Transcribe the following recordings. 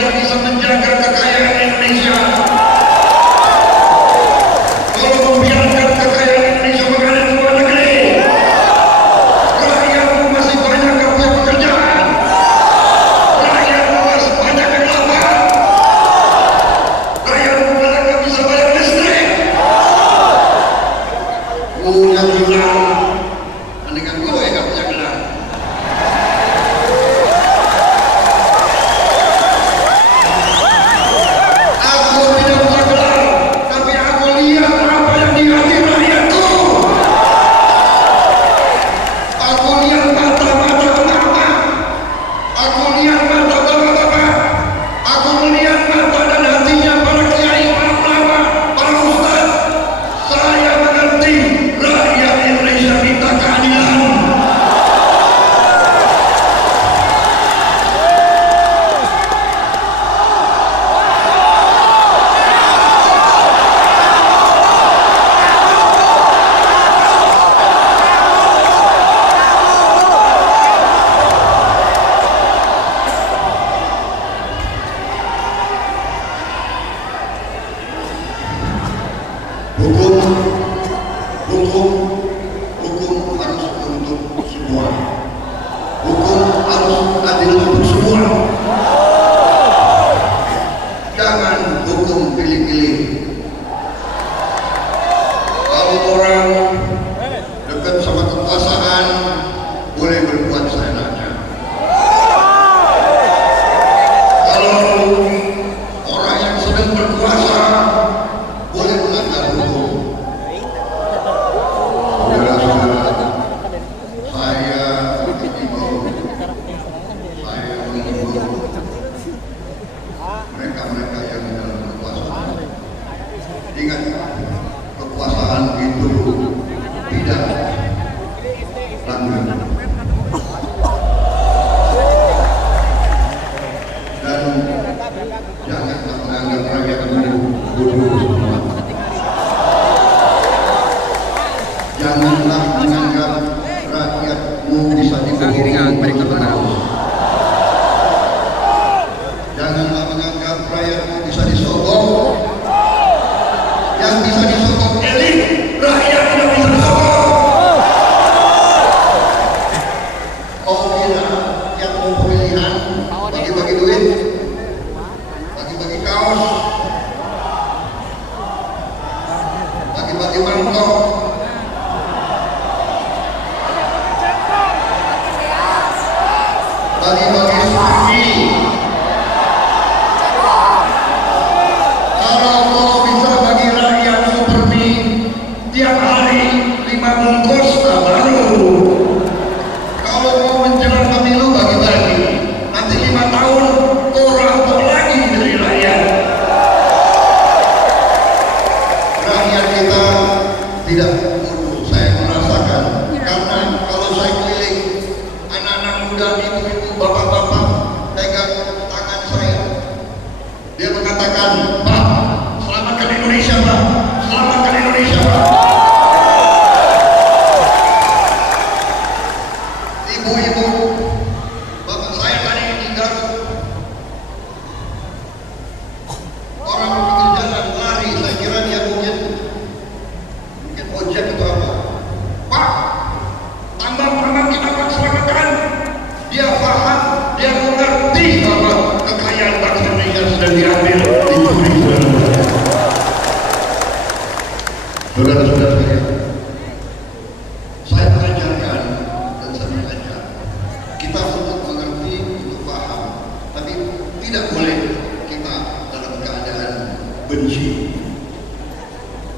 tidak bisa menjaga kekayaan Indonesia, kalau membiarkan kekayaan Indonesia mengalir ke luar negeri, rakyatmu masih banyak yang punya pekerjaan, rakyatmu masih banyak yang lapar, rakyatmu banyak yang bisa bayar listrik. Punya gelar, andaikan gue gak punya gelar. Aku tidak punya gelar, tapi aku lihat apa yang di hati rakyatku. Aku lihat mata-mata anak-anak, aku lihat mata bapak-bapak, aku melihat mata dan hatinya para kiai, para ulama, para ustaz. Saya mengerti rakyat Indonesia minta keadilan. Hukum harus untuk semua. Hukum harus adil untuk semua. Jangan hukum pilih-pilih. Kalau orang dekat sama kekuasaan boleh berbuat seenaknya. Kalau orang yang sedang berkuasa boleh melanggar hukum. Mereka-mereka yang dalam kekuasaan, ingat, kekuasaan itu tidak langgeng, dan janganlah menganggap rakyat bodoh semua. Janganlah menganggap rakyatmu bisa dibohongi terus. Janganlah menganggap rakyatmu bisa disogok. Yang bisa disogok elit, rakyat tidak bisa disogok. Oh kira yang mau pemilihan bagi-bagi duit, bagi-bagi kaos, bagi-bagi mangkok, bagi-bagi suami. Kalau kau bisa bagi rakyat seperti tiap hari 5 bungkus, baru. Kalau mau menjelang pemilu bagi-bagi, nanti 5 tahun kau rampok lagi dari rakyat. Rakyat kita tidak bodoh, saya merasakan. Karena kalau saya keliling, anak-anak muda, ibu-ibu, bapak-bapak pegang tangan saya, dia mengatakan, Pak, selamatkan Indonesia, Pak, selamatkan Indonesia, Pak. Ibu-ibu, bapak saya tadi di Garut, orang pinggir jalan lari, saya kira dia mungkin ojek atau apa. Pak, tambang-tambang kita Pak selamatkan. Dia paham, dia mengerti bahwa kekayaan bangsa Indonesia sedang diambil, dicuri. Saudara-saudara saya mengajarkan dan saya mengajak kita untuk mengerti, untuk paham, tapi tidak boleh kita dalam keadaan benci,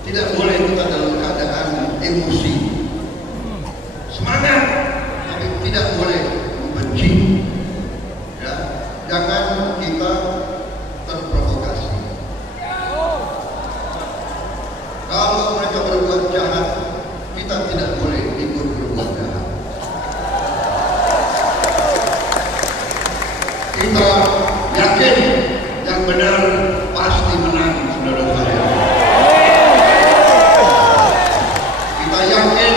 tidak boleh kita dalam keadaan emosi, semangat, tapi tidak boleh membenci. Ya, jangan kita terprovokasi. Kalau mereka berbuat jahat, kita tidak boleh ikut berbuat jahat. Kita yakin yang benar pasti menang, saudara-saudara. Kita yakin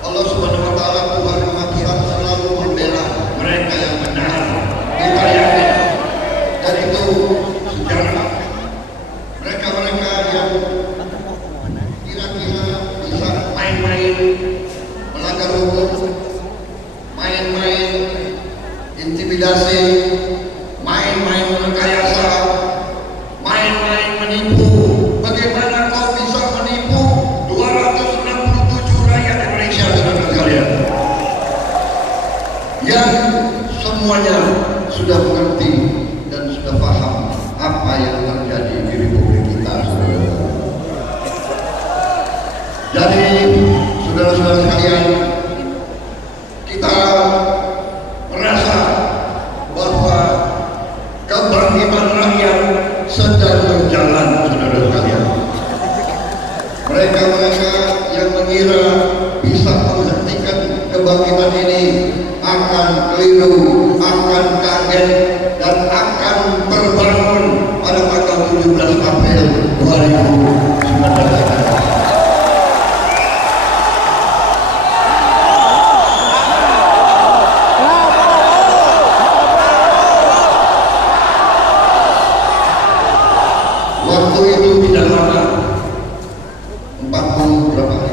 Allah Subhanahu wa Ta'ala, Tuhan Maha Besar, selalu membela mereka yang benar. Kita yakin intimidasi, main-main merekayasa, main-main menipu. Bagaimana kau bisa menipu 267 rakyat Indonesia, saudara sekalian, yang semuanya sudah mengerti dan sudah paham apa yang terjadi di Republik kita, saudara. Jadi, saudara-saudara sekalian, kita merasa bahwa kebangkitan rakyat sedang berjalan, saudara sekalian. Mereka-mereka yang mengira bisa menghentikan kebangkitan ini akan keliru, akan kaget, dan akan terbangun pada tanggal 17 April 2019. Waktu itu tidak lama, 40 berapa hari?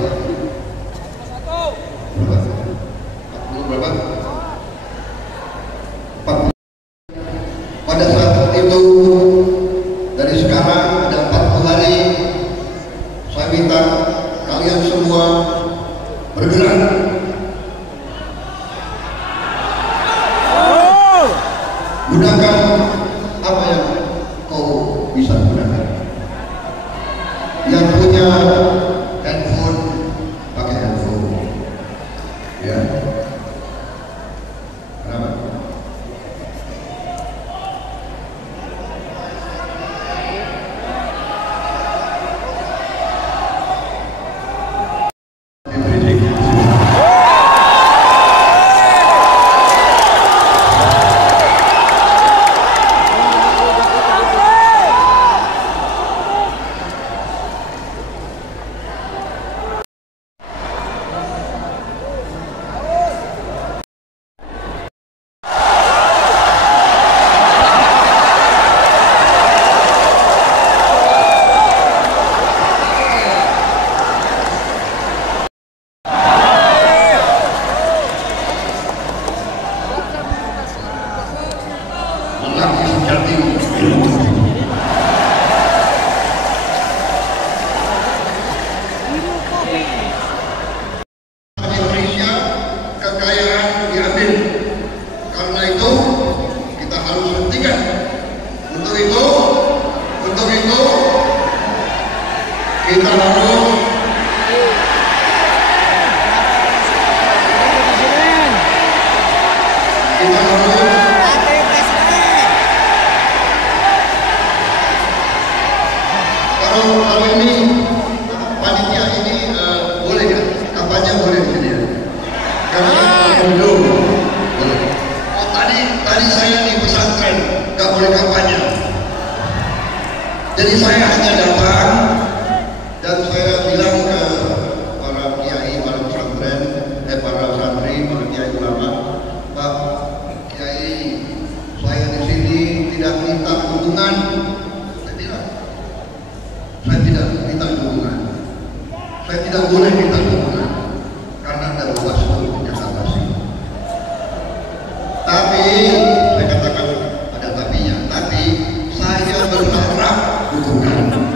Berapa? 40 berapa? 40. Pada saat itu, dari sekarang ada 40 hari, saya minta kalian semua bergerak. Gunakan apa yang kau bisa gunakan. Yang punya handphone, pakai handphone, ya. Kenapa? Indonesia kekayaan diambil, karena itu kita harus hentikan. Untuk itu kita harus kalau ini panitia ini boleh kan? Kampanye boleh di sini ya? Karena belum boleh. Oh, tadi saya di pesantren nggak boleh kampanye. Jadi saya hanya datang dan saya bilang ke para kiai, para pesantren, para santri, para kiai ulama, Pak Kiai, saya di sini tidak minta dukungan. Saya tidak minta dukungan. Saya tidak boleh minta dukungan karena ada Bawaslu yang awasi. Tapi saya katakan ada tapinya. Tapi saya berharap dukungan.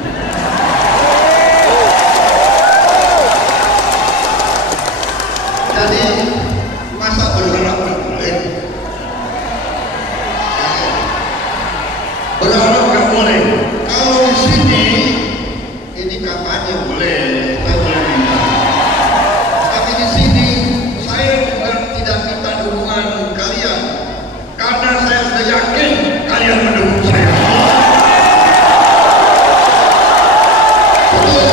Jadi masa berharap boleh? Berharap nggak boleh. Kalau di sini ini kampanye boleh, saya boleh minta. Tapi di sini saya juga tidak minta dukungan kalian, karena saya sudah yakin kalian mendukung saya. Betul.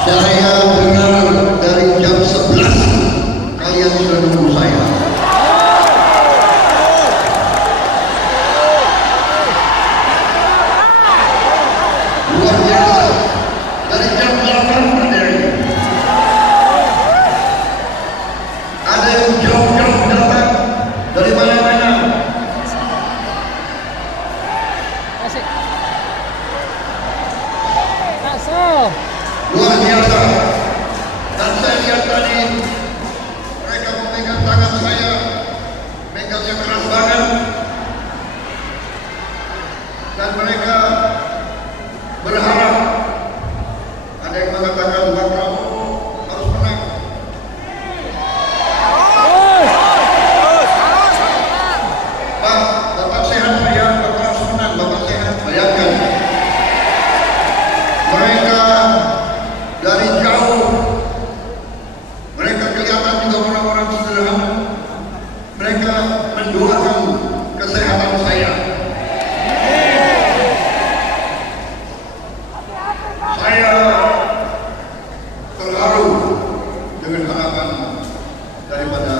Saya dengar dari jam 11 kalian sudah dukung saya. Luar biasa. Dari jam 8 berdiri. Ada yang jauh-jauh datang dari mana-mana doakan kesehatan saya. Saya terharu dengan harapan daripada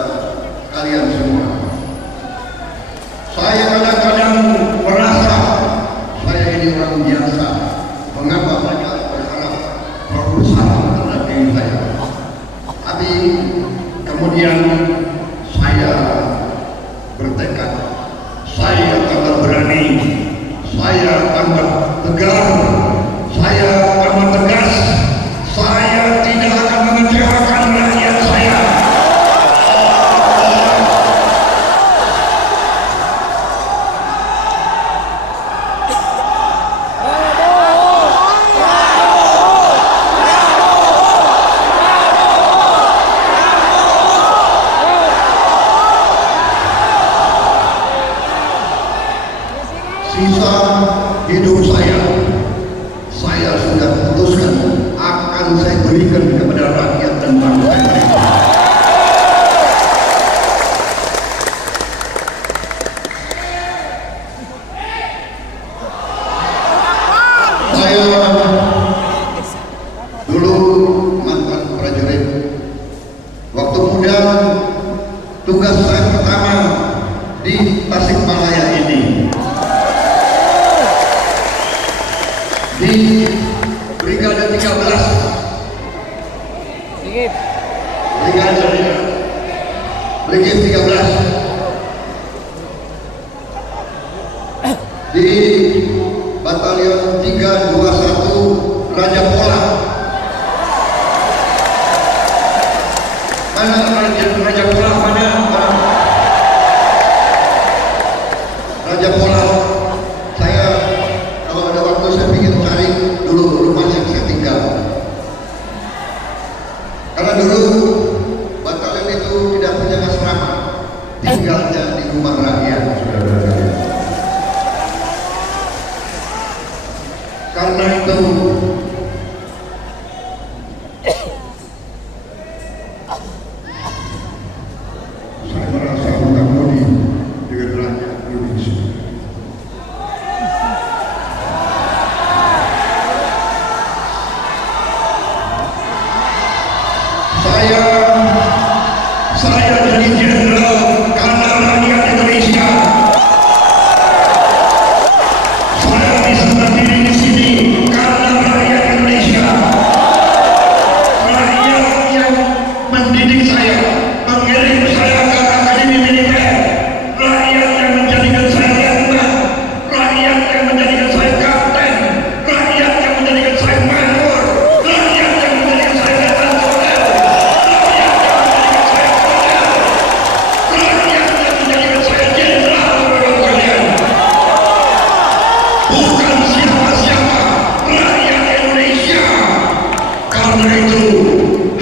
kalian semua. Saya kadang-kadang merasa saya ini orang biasa. Mengapa mereka berharap berusaha terhadap diri saya? Tapi kemudian saya bertekad, saya tambah berani, saya tambah tegar, saya tambah tegas, saya tidak akan mengecewakan rakyat saya. Sisa hidup saya sudah putuskan akan saya berikan kepada rakyat dan bangsa Indonesia. Saya dulu mantan prajurit. Waktu muda tugas saya pertama di Tasikmalaya ini di Brigade 13. Brigade 13 di Batalion 321 Raja Pola. Mana Raja Pola? Mana? Raja Pola. Saya kalau ada waktu saya ingin cari dulu rumah yang saya tinggal. Karena dulu batalion itu tidak punya asrama, tinggalnya di rumah rakyat, saudara-saudara. Karena itu saya merasa hutang budi dengan rakyat Indonesia. Saya jadi jenderal karena rakyat Indonesia. Saya bisa berdiri di sini karena rakyat Indonesia. Rakyat yang mendidik saya, mengirim saya ke akademi militer. Rakyat yang menjadikan saya letnan. Rakyat yang menjadikan saya kapten. Rakyat yang menjadikan saya major. Rakyat yang menjadikan saya letnan kolonel. Bukan siapa-siapa, rakyat Indonesia. Karena itu,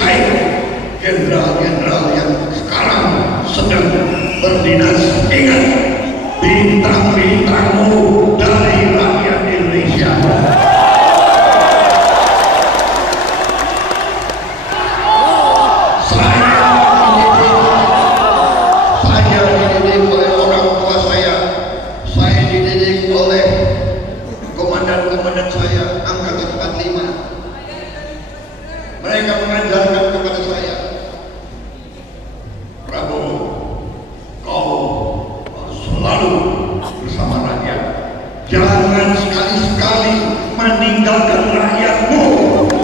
hai jenderal-jenderal yang sekarang sedang berdinas, ingat bintang-bintangmu dari rakyat Indonesia. Saya dididik oleh orang tua saya dididik oleh komandan-komandan saya angkatan 45. Mereka mengajarkan kepada saya, Prabowo, kau harus selalu bersama rakyat. Jangan sekali-sekali meninggalkan rakyatmu.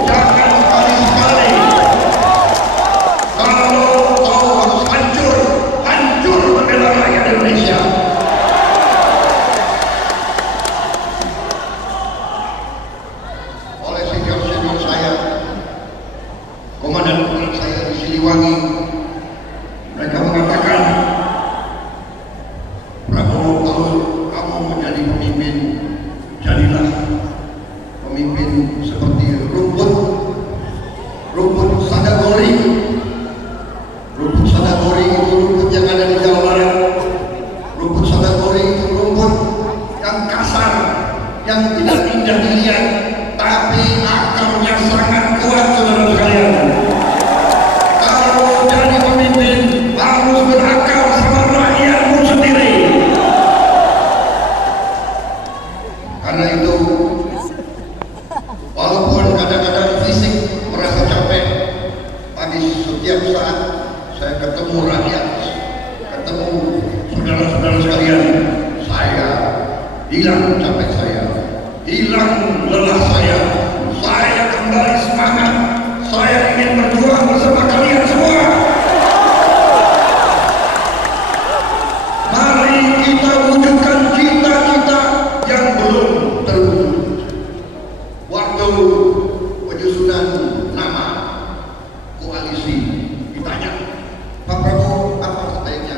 Jangan sekali-sekali. Kalau kau harus hancur membela rakyat Indonesia. Oleh senior-senior saya, komandan-komandan saya di Siliwangi, mereka mengatakan, Prabowo, kalau kamu menjadi pemimpin, jadilah pemimpin seperti rumput sadagori. Rumput sadagori itu rumput yang ada di Jawa Barat. Rumput sadagori itu rumput yang kasar, yang tidak indah dilihat, tapi akarnya sangat kuat, saudara sekalian. Kalau saya ketemu rakyat, ketemu saudara-saudara sekalian, saya hilang capek saya, hilang lelah saya kembali semangat, saya ingin berjuang bersama kalian semua. Mari kita wujudkan cita-cita yang belum terwujud. Waktu penyusunan nama koalisi ditanya, Pak Prabowo apa sebaiknya?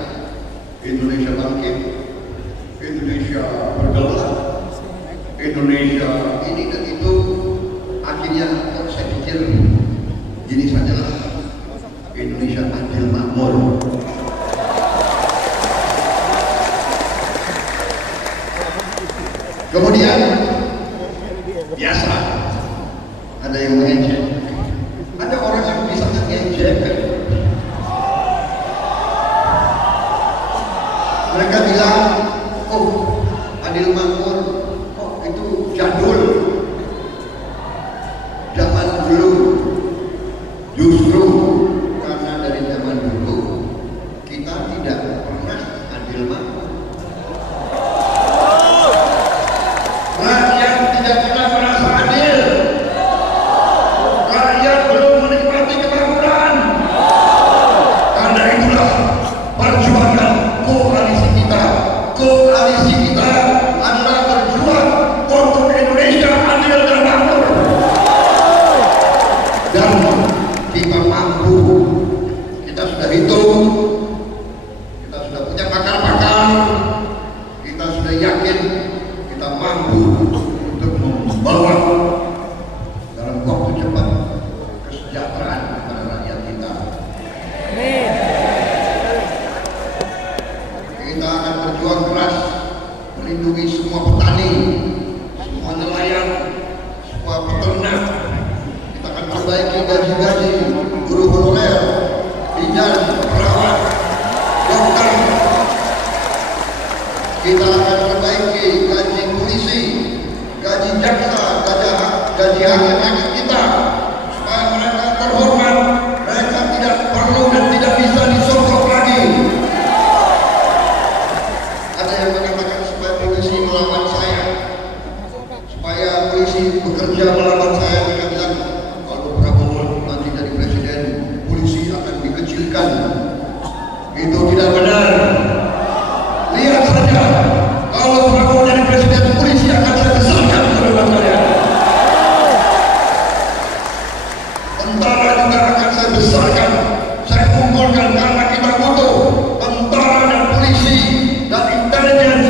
Indonesia bangkit, Indonesia berdaulat, Indonesia ini dan itu. Akhirnya saya pikir gini sajalah, Indonesia adil makmur. Kemudian biasa ada yang mengejek, ada orang yang bisa mengejek. Mereka bilang, oh adil makmur, oh itu jadul, zaman dulu. Justru karena dari zaman dulu kita tidak pernah adil makmur. Rakyat tidak pernah merasa adil. Rakyat belum menikmati kemakmuran. Karena itulah perjuangan koalisi kita. Koalisi kita adalah berjuang untuk Indonesia adil dan makmur. Dan kita mampu, kita sudah hitung, kita sudah punya pakar-pakar, kita sudah yakin kita mampu untuk membawa dalam waktu cepat kesejahteraan kepada rakyat kita. Kita akan berjuang keras melindungi semua petani, semua nelayan, semua peternak. Kita akan perbaiki gaji-gaji guru honorer, bidan, perawat, dokter. Kita akan perbaiki gaji polisi, gaji jaksa, gaji hakim-hakim kita, supaya mereka terhormat, mereka tidak perlu dan tidak bisa disogok lagi. Ada yang mengatakan supaya polisi melawan saya, supaya polisi bekerja melawan saya. Mereka bilang kalau Prabowo nanti jadi presiden, polisi akan dikecilkan. Itu tidak benar. Lihat saja, kalau Prabowo jadi presiden, polisi akan saya besarkan saudara kalian. Tentara juga akan saya besarkan, saya unggulkan, karena kita butuh tentara dan polisi dan intelijen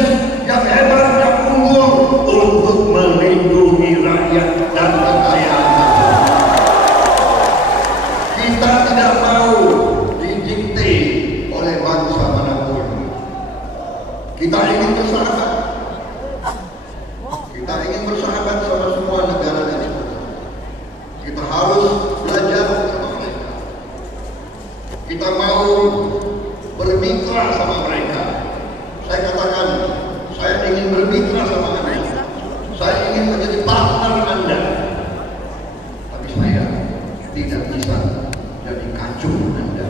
yang hebat, yang unggul untuk melindungi rakyat dan kekayaan. Kita tidak mau didikte oleh bangsa manapun. Kita ingin bersahabat. Kita ingin bersahabat sama semua negara dan negara. Kita harus belajar sama mereka. Kita mau bermitra sama mereka. Saya katakan, saya ingin bermitra sama Anda. Saya ingin menjadi partner Anda. Tapi saya tidak bisa jadi kacung Anda.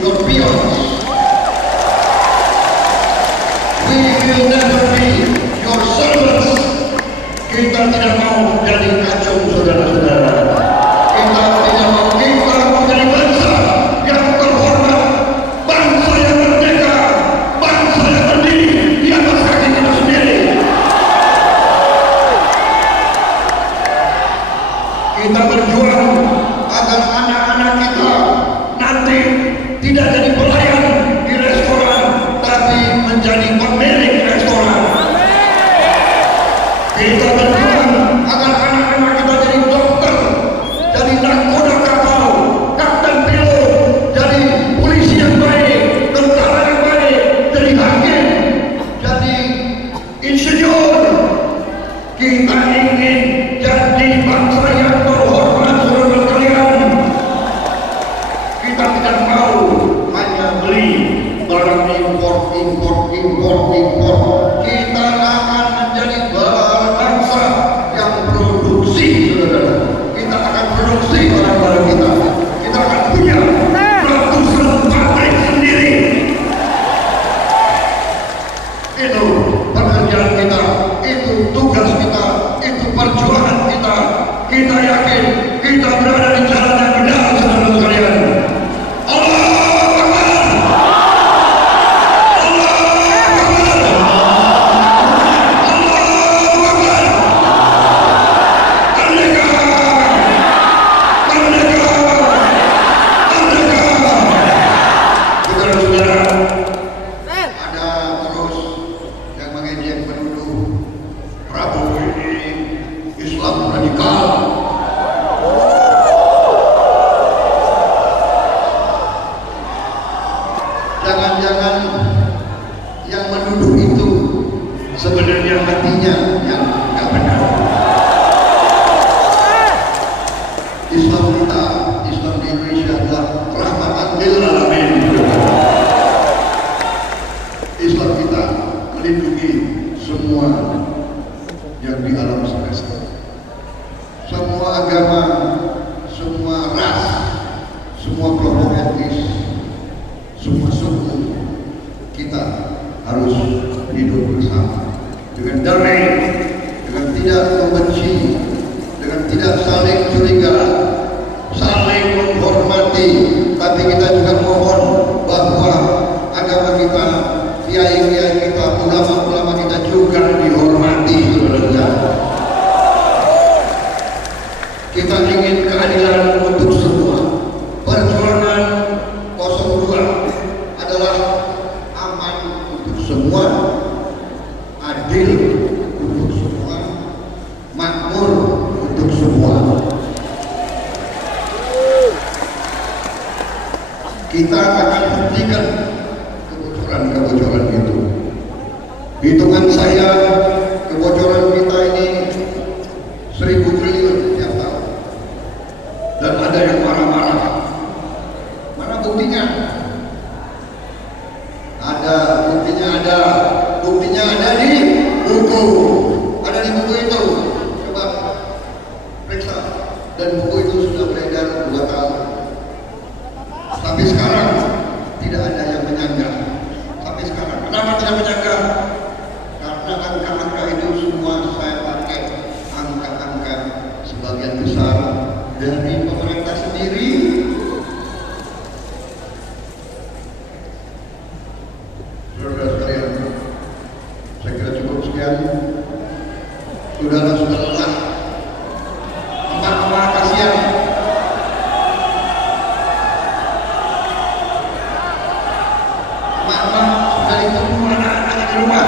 Your peons. We will never be your servants. Kita tidak mau jadi kacung saudara-saudara. Kita tidak mau, kita menjadi bangsa yang terhormat, bangsa yang merdeka, bangsa yang berdiri di atas kaki kita sendiri. Kita berjuang agar anak-anak kita nanti tidak jadi pelayan di restoran, tapi menjadi pemilik restoran. Kita berjuang agar anak-anak kita jadi dokter, impor. Kita akan menjadi bangsa yang produksi, saudara. Kita akan produksi barang-barang kita. Kita akan punya ratusan pabrik sendiri. Itu pekerjaan kita, itu tugas kita, itu perjuangan kita. Kita yakin kita berada di jalan yang benar, saudara sekalian. Jangan-jangan yang menuduh itu sebenarnya hatinya yang nggak benar. Islam kita, Islam di Indonesia adalah rahmatan lil alamin. Islam kita melindungi semua yang di alam semesta, semua agama, semua ras, semua kelompok etnis, semua suku. Kita harus hidup bersama dengan damai, dengan tidak membenci, dengan tidak saling curiga, saling menghormati. Tapi kita juga mohon bahwa agama kita, kiai-kiai kita, ulama-ulama kita juga dihormati, saudara. Kita ingin keadilan untuk semua. Perjuangan 02 adalah aman untuk semua, adil untuk semua, makmur untuk semua. Kita akan hentikan kebocoran-kebocoran itu. Hitungan saya, kebocoran kita ini 1000 triliun setiap tahun. Dan ada yang marah-marah. Mana buktinya? Ada buktinya, buktinya ada di buku, ada di buku itu. Coba periksa. Dan buku itu sudah beredar 2 tahun. Tapi sekarang tidak ada yang menyanggah. Tapi sekarang kenapa tidak menyanggah? Karena angka-angka itu semua saya pakai angka-angka sebagian besar dari pemerintah sendiri. Saudara sekalian, saya kira cukup sekian. Saudara sudah lelah, emak-emak kasihan. Emak-emak sudah ditunggu anak-anaknya di rumah.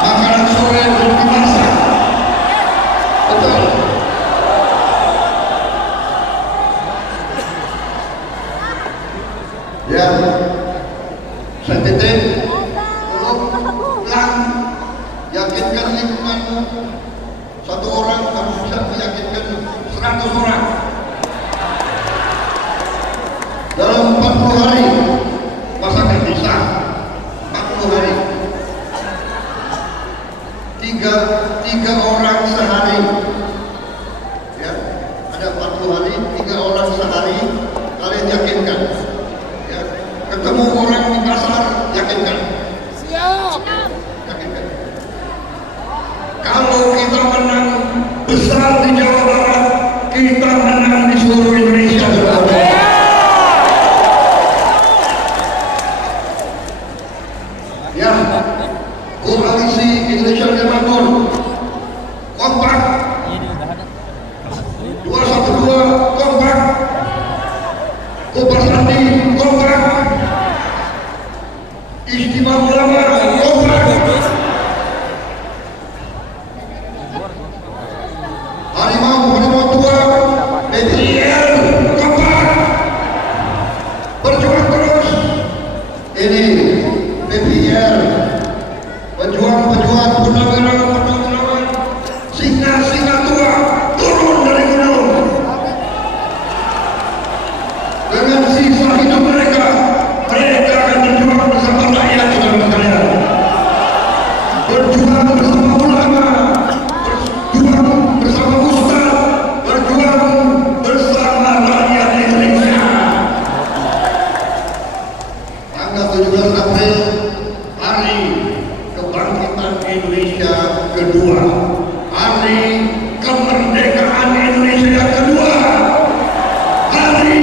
Makanan sore belum dimasak. Betul. Ya, saya titip belum pulang, yakinkan lingkunganmu. 1 orang harus bisa meyakinkan 100 orang. Dalam 40 hari, masa nggak bisa? 40 hari. 3 orang sehari. Ya, ada 40 hari, 3 orang sehari. Kalian yakinkan. Ketemu orang di pasar, yakinkan. Siap. Yakinkan. Kalau kita menang besar di Jawa Barat, kita menang di seluruh Indonesia. Ya, koalisi Indonesia Makmur, kompak. 212 kompak. Kopas Andi kompak. Istimewa ulama kompak. tanggal 17 April, hari kebangkitan Indonesia kedua, hari kemerdekaan Indonesia kedua, hari